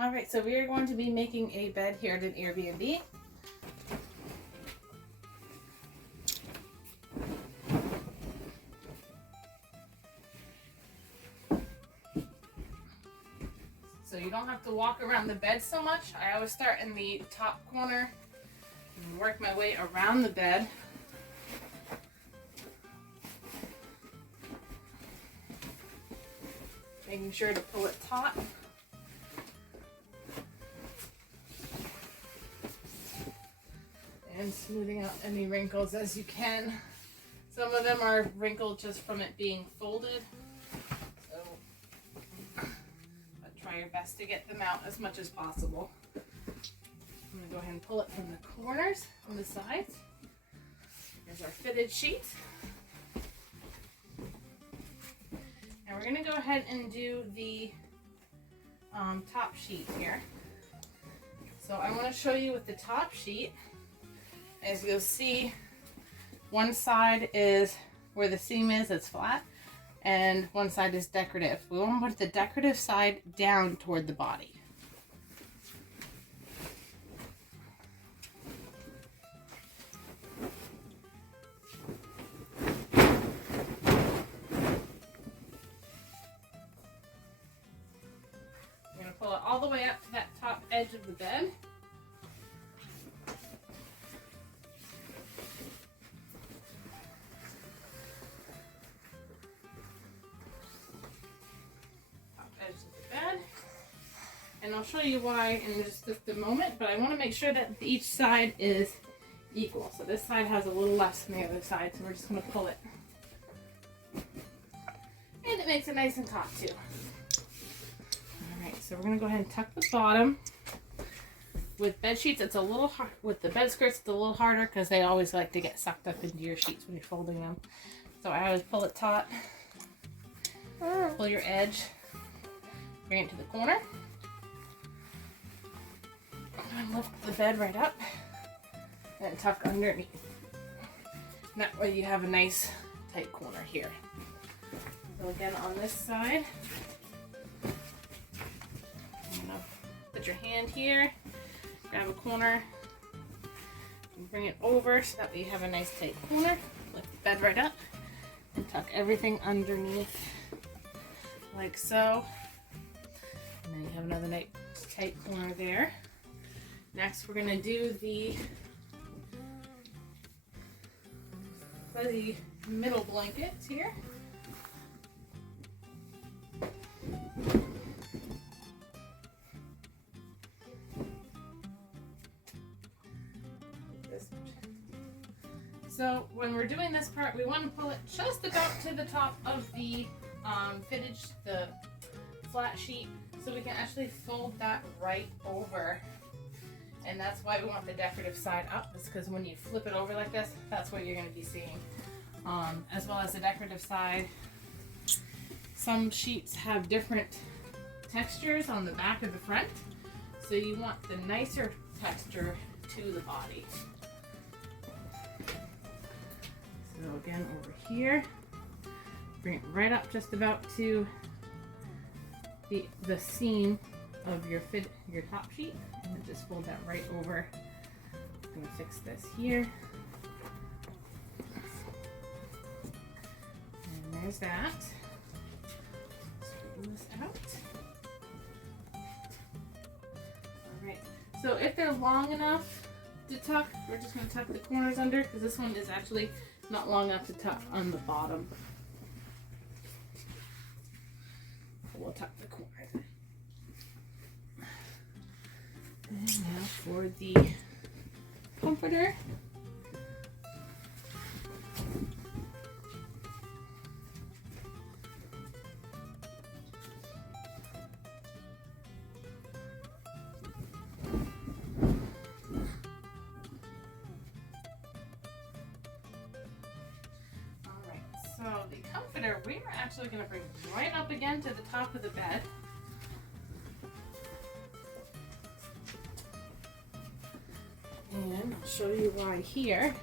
All right, so we are going to be making a bed here at an Airbnb. So you don't have to walk around the bed so much. I always start in the top corner and work my way around the bed. Making sure to pull it taut. And smoothing out any wrinkles as you can. Some of them are wrinkled just from it being folded. So but try your best to get them out as much as possible. I'm going to go ahead and pull it from the corners, from the sides. Here's our fitted sheet. And we're going to go ahead and do the top sheet here. So I want to show you with the top sheet. As you'll see, one side is where the seam is, it's flat, and one side is decorative. We want to put the decorative side down toward the body. I'm going to pull it all the way up to that top edge of the bed. And I'll show you why in just a moment, but I want to make sure that each side is equal. So this side has a little less than the other side, so we're just going to pull it. And it makes it nice and taut too. Alright, so we're going to go ahead and tuck the bottom. With bed sheets, it's a little hard. With the bed skirts, it's a little harder because they always like to get sucked up into your sheets when you're folding them. So I always pull it taut. Pull your edge. Bring it to the corner. And lift the bed right up and tuck underneath. And that way you have a nice tight corner here. So again on this side, I'm gonna put your hand here, grab a corner, and bring it over so that way you have a nice tight corner. Lift the bed right up and tuck everything underneath like so. And then you have another nice tight corner there. Next, we're going to do the fuzzy middle blankets here. So when we're doing this part, we want to pull it just about to the top of the fitted, the flat sheet, so we can actually fold that right over. And that's why we want the decorative side up, is because when you flip it over like this, that's what you're going to be seeing. As well as the decorative side. Some sheets have different textures on the back or the front, so you want the nicer texture to the body. So again, over here, bring it right up just about to the seam of your top sheet, and then just fold that right over. I'm gonna fix this here, and there's that. Straighten this out. All right. So if they're long enough to tuck, we're just gonna tuck the corners under, because this one is actually not long enough to tuck on the bottom. We'll tuck the corner. And now for the comforter. Alright, so the comforter we are actually going to bring right up again to the top of the bed. And I'll show you why here.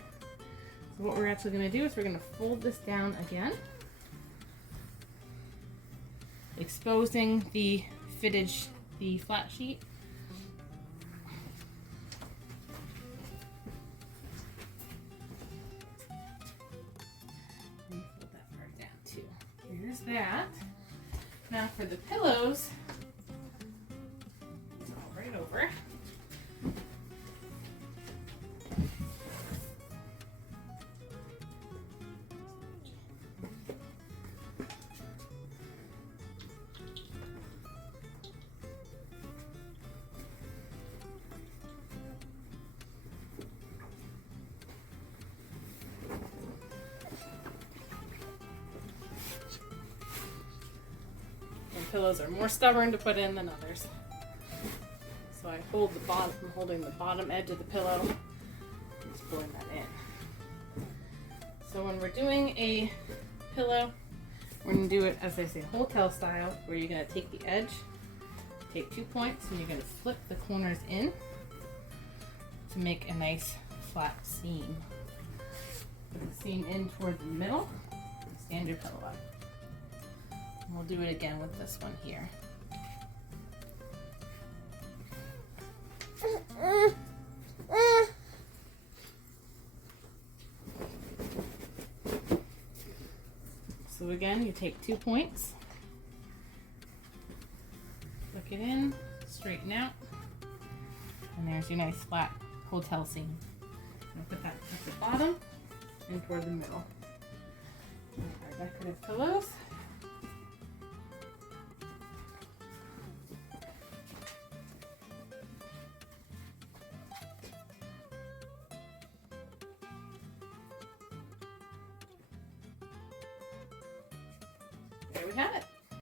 So what we're actually going to do is we're going to fold this down again, exposing the fitted the flat sheet. And fold that part down too. Here's that. Now for the pillows, it's all right over. Pillows are more stubborn to put in than others. So I hold the bottom, I'm holding the bottom edge of the pillow, just pulling that in. So when we're doing a pillow, we're gonna do it, as they say, hotel style, where you're gonna take the edge, take 2 points, and you're gonna flip the corners in to make a nice flat seam. Put the seam in toward the middle, and stand your pillow up. We'll do it again with this one here. So again, you take 2 points, look it in, straighten out, and there's your nice flat hotel seam. I'll put that at the bottom and toward the middle. Our decorative pillows. There we have it.